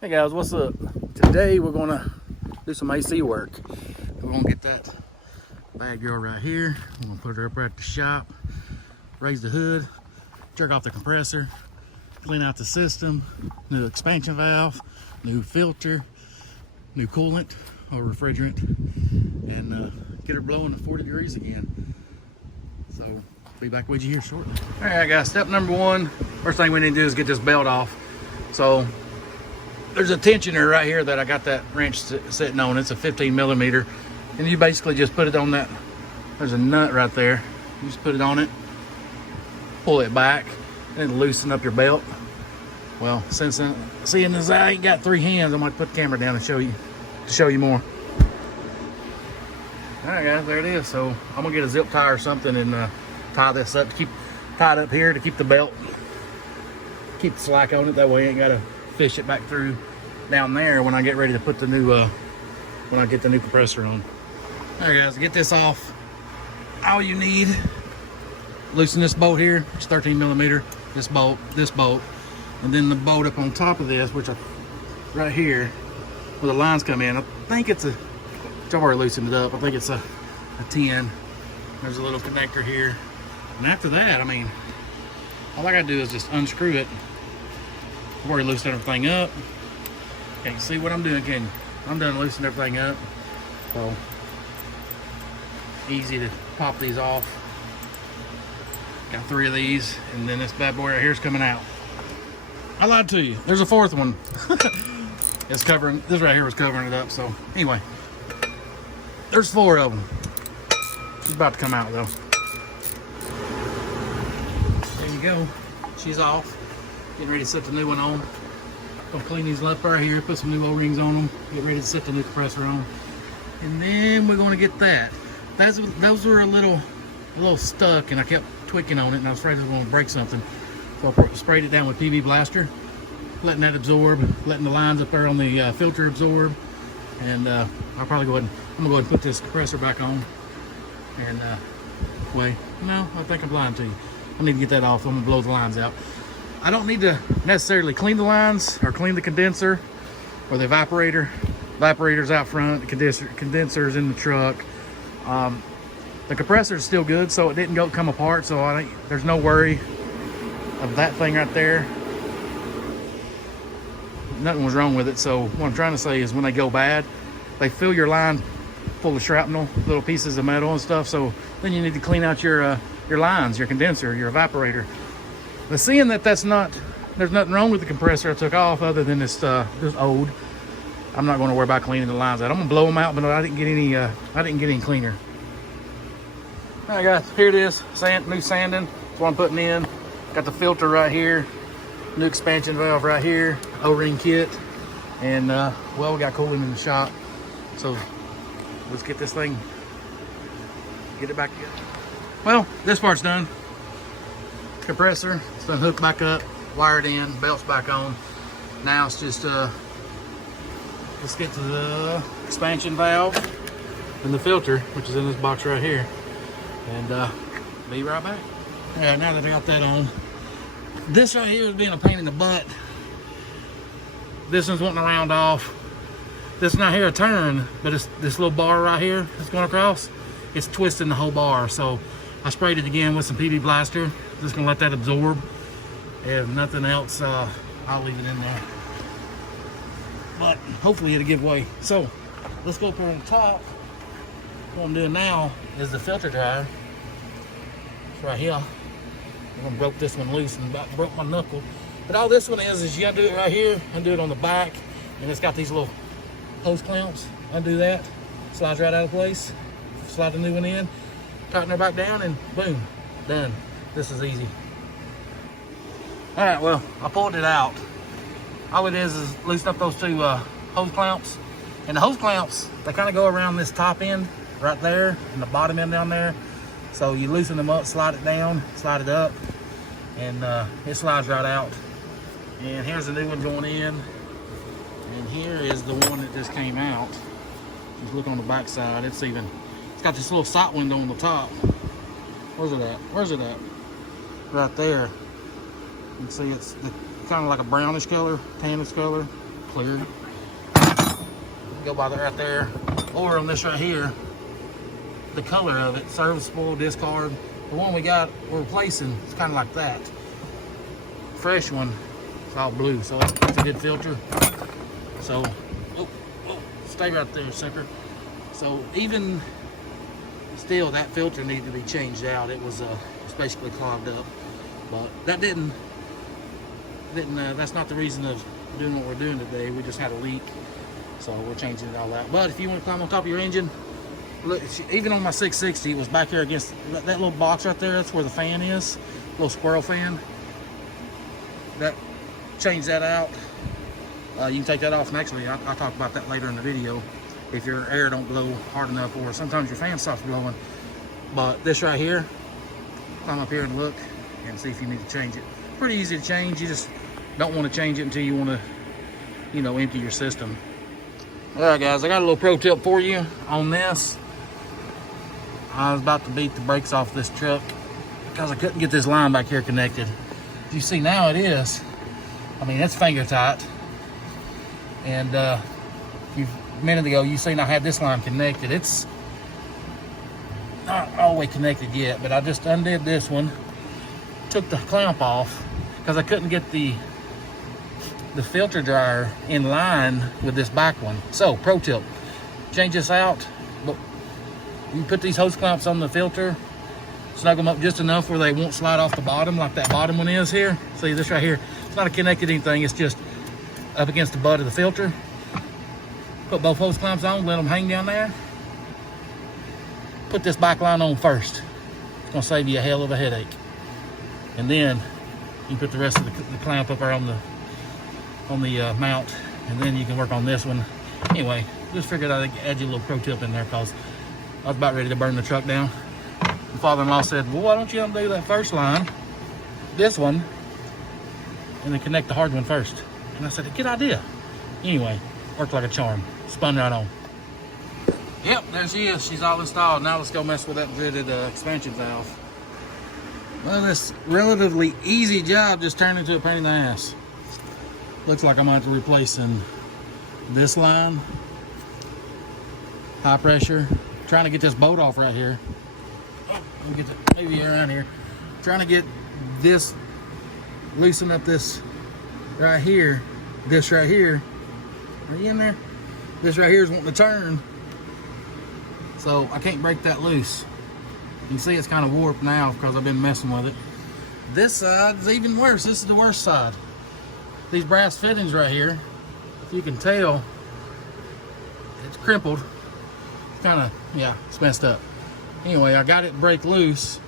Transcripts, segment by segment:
Hey guys, what's up? Today we're gonna do some AC work. We're gonna get that bad girl right here. We're gonna put her up right at the shop, raise the hood, jerk off the compressor, clean out the system, new expansion valve, new filter, new coolant or refrigerant, and get her blowing to 40 degrees again. So be back with you here shortly. All right guys, step number one, first thing we need to do is get this belt off. So there's a tensioner right here that I got that wrench sitting on. It's a 15 millimeter, and you basically just put it on that. There's a nut right there. You just put it on it, pull it back, and it'll loosen up your belt. Well, seeing as I ain't got three hands, I might put the camera down and show you more. All right, guys, there it is. So I'm gonna get a zip tie or something and tie this up to keep tied up here to keep the belt, keep the slack on it. That way, I ain't gotta fish it back through down there when I get ready to put the new when I get the new compressor on. All right guys, to get this off, all you need, loosen this bolt here. It's 13 millimeter, this bolt, and then the bolt up on top of this, which right here where the lines come in. I think it's I've already loosened it up. I think it's a 10. There's a little connector here, and after that, I mean, all I gotta do is just unscrew it. I've already loosened everything up. Can't see what I'm doing, can you? I'm done loosening everything up. So easy to pop these off. Got 3 of these, and then this bad boy right here is coming out. I lied to you. There's a 4th one. It's covering, this right here was covering it up. So anyway, there's 4 of them. She's about to come out though. There you go. She's off. Getting ready to set the new one on. Gonna clean these up right here, put some new O-rings on them, get ready to set the new compressor on. And then we're gonna get that. Those were a little stuck, and I kept tweaking on it, and I was afraid it was gonna break something. So I sprayed it down with PV Blaster, letting that absorb, letting the lines up there on the filter absorb. And I'm gonna go ahead and put this compressor back on. And wait, no, I think I'm lying to you. I need to get that off. I'm gonna blow the lines out. I don't need to necessarily clean the lines or clean the condenser or the evaporator. Evaporator's out front, the condenser's in the truck. The compressor's still good, so it didn't come apart, so there's no worry of that thing right there. Nothing was wrong with it. So what I'm trying to say is when they go bad, they fill your line full of shrapnel, little pieces of metal and stuff, so then you need to clean out your lines, your condenser, your evaporator. But seeing that there's nothing wrong with the compressor I took off other than it's old, I'm not going to worry about cleaning the lines out. I'm gonna blow them out, but I didn't get any cleaner. All right guys, here it is, new sanding. That's what I'm putting in. Got the filter right here, new expansion valve right here, O-ring kit, and well, we got coolant in the shop. So let's get this thing, get it back together. Well, this part's done. Compressor, it's been hooked back up, wired in, belt's back on. Now it's just let's get to the expansion valve and the filter, which is in this box right here, and be right back. All right, now that I got that on, this right here is being a pain in the butt. This one's wanting to round off. This not here a turn, but it's this little bar right here that's going across. It's twisting the whole bar, so I sprayed it again with some PV Blaster. Just gonna let that absorb. If nothing else, I'll leave it in there. But hopefully it'll give way. So let's go up here on the top. What I'm doing now is the filter dryer. It's right here. I'm gonna broke this one loose and about broke my knuckle. But all this one is you gotta do it right here, undo it on the back, and it's got these little hose clamps. Undo that, slides right out of place. Slide the new one in, tighten her back down, and boom, done. This is easy. All right, well, I pulled it out. All it is loosen up those 2 hose clamps. And the hose clamps, they kind of go around this top end right there and the bottom end down there. So you loosen them up, slide it down, slide it up, and it slides right out. And here's the new one going in. And here is the one that just came out. Just look on the back side. It's got this little sight window on the top. Where's it at? Where's it at? Right there. You can see it's kind of like a brownish color, tannish color. cleared. Go by that right there. Or on this right here, the color of it, serviceable, discard. The one we're replacing, it's kind of like that. Fresh one, it's all blue, so that's a good filter. So, stay right there, sucker. So even still, that filter needed to be changed out. It was basically clogged up, but that that's not the reason of doing what we're doing today. We just had a leak, so we're changing it all out. But if you want to climb on top of your engine, look, even on my 660, it was back here against that little box right there. That's where the fan is, little squirrel fan. That, change that out. You can take that off, and actually I'll talk about that later in the video. If your air don't blow hard enough, or sometimes your fan stops blowing. But this right here, climb up here and look and see if you need to change it. Pretty easy to change. You just don't want to change it until you want to, you know, empty your system. All right, guys, I got a little pro tip for you on this. I was about to beat the brakes off this truck because I couldn't get this line back here connected. You see now it is. I mean, it's finger tight. And a minute ago, you seen I had this line connected. It's not all the way connected yet, but I just undid this one, took the clamp off because I couldn't get the filter dryer in line with this back one. So, pro tip, change this out, but you put these hose clamps on the filter, snug them up just enough where they won't slide off the bottom like that bottom one is here. See this right here? It's not a connected anything, it's just up against the butt of the filter. Put both hose clamps on, let them hang down there. Put this back line on first. It's gonna save you a hell of a headache. And then you put the rest of the clamp up there on the mount, and then you can work on this one. Anyway, just figured I'd add you a little pro tip in there because I was about ready to burn the truck down. My father-in-law said, well, why don't you undo that first line, this one, and then connect the hard one first. And I said, good idea. Anyway, worked like a charm. Spun right on. Yep, there she is. She's all installed. Now let's go mess with that dreaded expansion valve. Well, this relatively easy job just turned into a pain in the ass. Looks like I'm going to have to replace this line. High pressure. Trying to get this bolt off right here. Oh, let me get the maybe around here. Trying to get this, loosen up this right here. This right here. Are you in there? This right here is wanting to turn. So I can't break that loose. You can see it's kind of warped now because I've been messing with it. This side is even worse. This is the worst side. These brass fittings right here, if you can tell, it's crippled. It's kind of, yeah, it's messed up. Anyway, I got it break loose,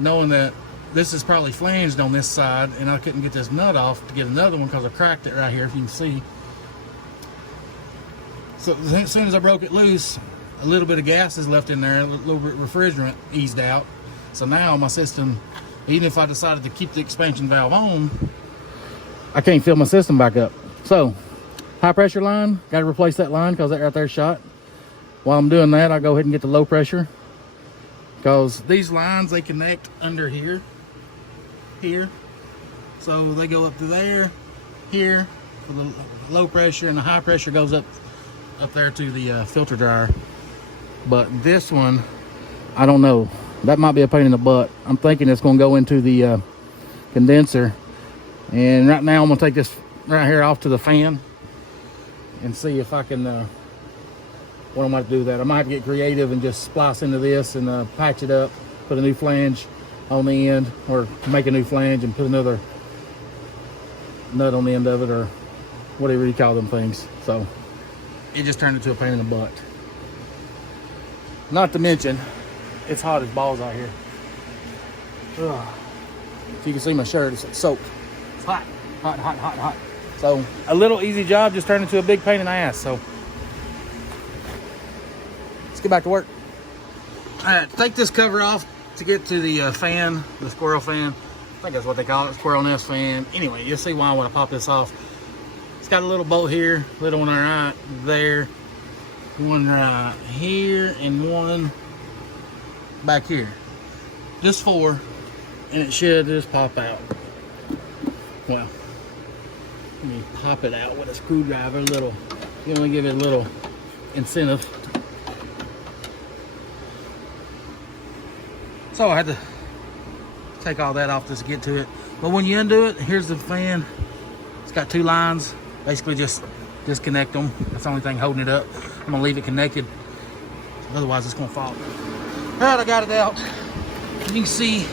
knowing that this is probably flanged on this side, and I couldn't get this nut off to get another one because I cracked it right here, if you can see. So as soon as I broke it loose, a little bit of gas is left in there, a little bit of refrigerant eased out. So now my system, even if I decided to keep the expansion valve on, I can't fill my system back up. So, high pressure line, got to replace that line because that right there's shot. While I'm doing that, I'll go ahead and get the low pressure, because these lines, they connect under here, so they go up to there, here for the low pressure, and the high pressure goes up there to the filter dryer. But this one, I don't know, that might be a pain in the butt. I'm thinking it's going to go into the condenser. And right now I'm gonna take this right here off to the fan and see if I can, what I might do with that. I might have to get creative and just splice into this and patch it up, put a new flange on the end, or make a new flange and put another nut on the end of it, or whatever you call them things. So it just turned into a pain in the butt. Not to mention, it's hot as balls out here. Ugh. If you can see my shirt, it's soaked. Hot, hot, hot, hot, hot. So a little easy job just turned into a big pain in the ass. So let's get back to work. All right, take this cover off to get to the fan, the squirrel fan. I think that's what they call it, squirrel nest fan. Anyway, you'll see why I want to pop this off. It's got a little bolt here, little one right there, one right here, and one back here. Just 4, and it should just pop out. Well, Let me pop it out with a screwdriver a little. You want to give it a little incentive. So I had to take all that off just to get to it. But when you undo it, here's the fan. It's got 2 lines. Basically just disconnect them. That's the only thing holding it up. I'm gonna leave it connected. Otherwise it's gonna fall. All right, I got it out. You can see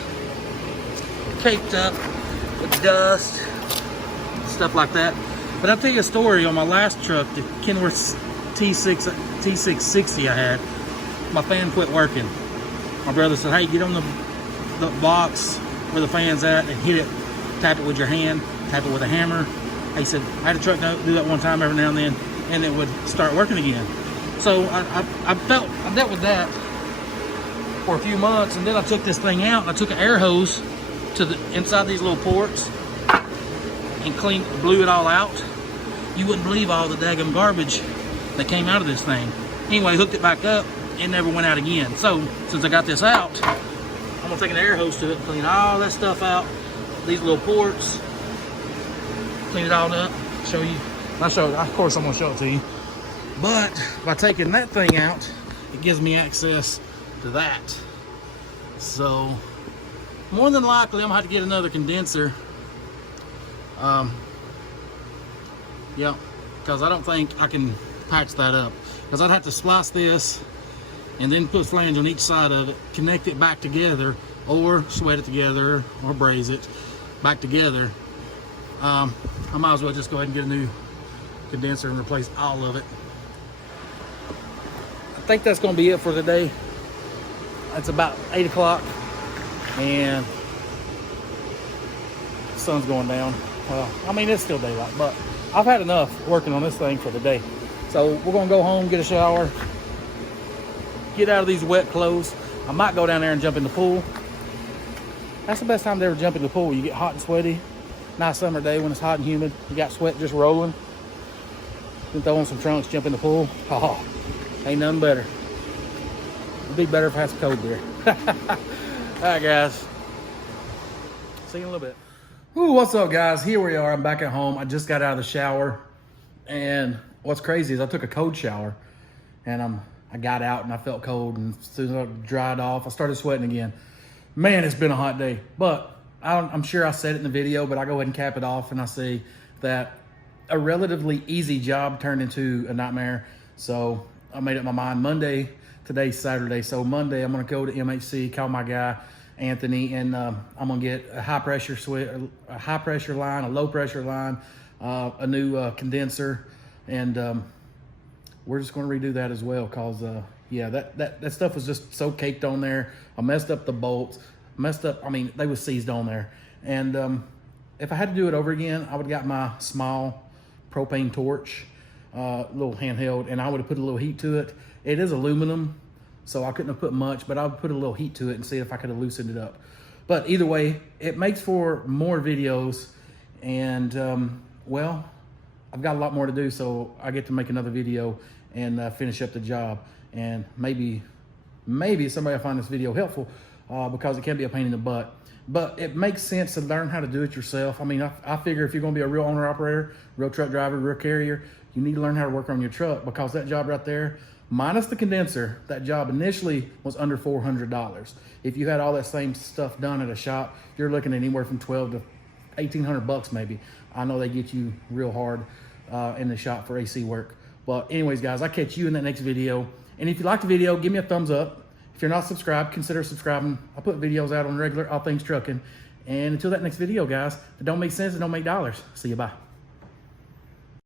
caked up with dust, stuff like that. But I'll tell you a story on my last truck, the Kenworth T660 I had. My fan quit working. My brother said, hey, get on the box where the fan's at and hit it. Tap it with your hand, tap it with a hammer. He said, I had a truck do that one time every now and then, and it would start working again. So I dealt with that for a few months, and then I took this thing out and I took an air hose to the inside these little ports and blew it all out. You wouldn't believe all the daggum garbage that came out of this thing. Anyway, hooked it back up. It never went out again. So since I got this out, I'm gonna take an air hose to it, clean all that stuff out, these little ports, clean it all up, show you. Of course I'm gonna show it to you. But by taking that thing out, it gives me access to that. So more than likely I'm gonna have to get another condenser. Yeah, because I don't think I can patch that up. Because I'd have to splice this and then put flange on each side of it, connect it back together, or sweat it together, or braze it back together. I might as well just go ahead and get a new condenser and replace all of it. I think that's gonna be it for today. It's about 8 o'clock and the sun's going down. Well, I mean, it's still daylight, but I've had enough working on this thing for the day. So we're gonna go home, get a shower, get out of these wet clothes. I might go down there and jump in the pool. That's the best time to ever jump in the pool. You get hot and sweaty. Nice summer day when it's hot and humid. You got sweat just rolling. Then throw in some trunks, jump in the pool. Oh, ain't nothing better. It'd be better if I had some cold beer. All right, guys. See you in a little bit. Ooh, what's up, guys? Here we are. I'm back at home. I just got out of the shower. And what's crazy is I took a cold shower. And I got out and I felt cold, and as soon as I dried off, I started sweating again. Man, it's been a hot day. But I'm sure I said it in the video, but I go ahead and cap it off and I say that a relatively easy job turned into a nightmare. So I made up my mind. Today's Saturday, so Monday I'm gonna go to MHC, call my guy Anthony, and I'm gonna get a high pressure line, a low pressure line, a new condenser, and we're just gonna redo that as well, cause yeah, that stuff was just so caked on there. I messed up the bolts, I mean, they was seized on there. And if I had to do it over again, I would have got my small propane torch, little handheld, and I would have put a little heat to it. It is aluminum, so I couldn't have put much, but I would put a little heat to it and see if I could have loosened it up. But either way, it makes for more videos, and well, I've got a lot more to do, so I get to make another video and finish up the job. And maybe somebody will find this video helpful, because it can be a pain in the butt. But it makes sense to learn how to do it yourself. I mean, I figure if you're gonna be a real owner-operator, real truck driver, real carrier, you need to learn how to work on your truck, because that job right there, minus the condenser, that job initially was under $400. If you had all that same stuff done at a shop, you're looking at anywhere from $1,200 to $1,800 maybe. I know they get you real hard in the shop for AC work. But anyways, guys, I'll catch you in that next video. And if you like the video, give me a thumbs up. If you're not subscribed, consider subscribing. I put videos out on regular All Things Trucking. And until that next video, guys, if it don't make sense, it don't make dollars. See you, bye.